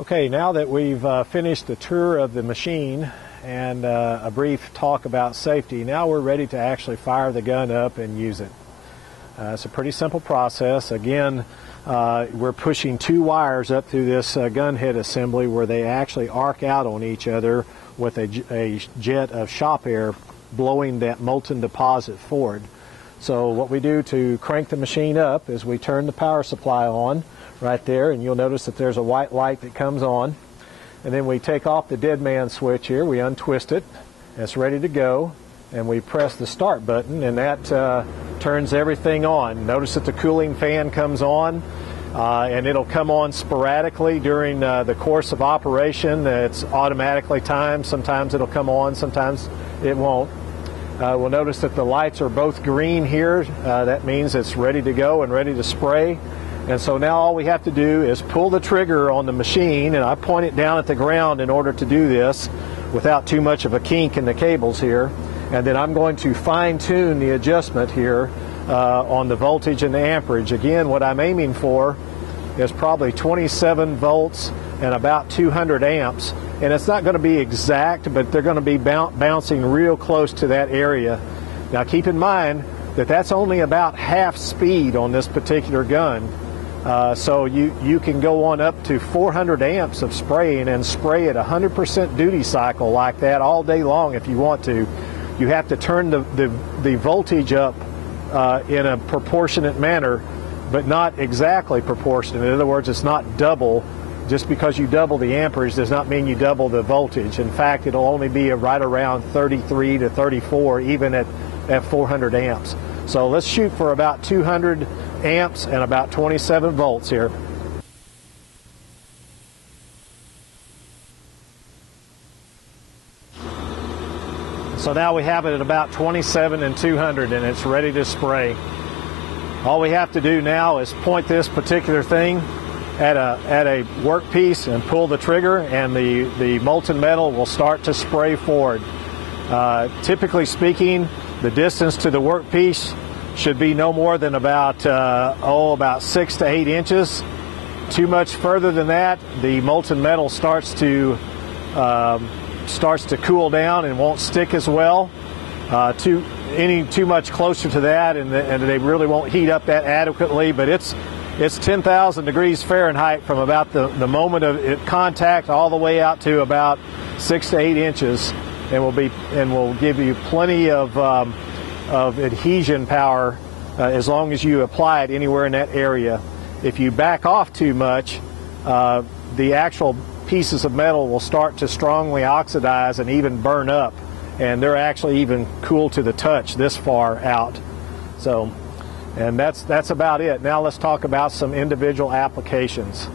Okay, now that we've finished the tour of the machine and a brief talk about safety, now we're ready to actually fire the gun up and use it. It's a pretty simple process. Again, we're pushing two wires up through this gun head assembly where they actually arc out on each other with a jet of shop air blowing that molten deposit forward. So what we do to crank the machine up is we turn the power supply on right there, and you'll notice that there's a white light that comes on. And then we take off the dead man switch here, we untwist it, and it's ready to go, and we press the start button, and that turns everything on. Notice that the cooling fan comes on, and it'll come on sporadically during the course of operation. It's automatically timed. Sometimes it'll come on, sometimes it won't. We'll notice that the lights are both green here. That means it's ready to go and ready to spray. And so now all we have to do is pull the trigger on the machine, and I point it down at the ground in order to do this without too much of a kink in the cables here. And then I'm going to fine-tune the adjustment here on the voltage and the amperage. Again, what I'm aiming for is probably 27 volts and about 200 amps. And it's not going to be exact, but they're going to be bouncing real close to that area. Now keep in mind that that's only about half speed on this particular gun. So you can go on up to 400 amps of spraying and spray at 100% duty cycle like that all day long if you want to. You have to turn the voltage up in a proportionate manner, but not exactly proportionate. In other words, it's not double. Just because you double the amperage does not mean you double the voltage. In fact, it'll only be right around 33 to 34 even at 400 amps. So let's shoot for about 200 amps and about 27 volts here. So now we have it at about 27 and 200, and it's ready to spray. All we have to do now is point this particular thing at a workpiece and pull the trigger, and the molten metal will start to spray forward. Typically speaking, the distance to the workpiece should be no more than about 6 to 8 inches. Too much further than that, the molten metal starts to cool down and won't stick as well. Too much closer to that, and they really won't heat up that adequately. But it's 10,000 degrees Fahrenheit from about the moment of contact all the way out to about 6 to 8 inches, and will give you plenty of adhesion power as long as you apply it anywhere in that area. If you back off too much, the actual pieces of metal will start to strongly oxidize and even burn up, and they're actually even cool to the touch this far out. So, and that's about it. Now let's talk about some individual applications.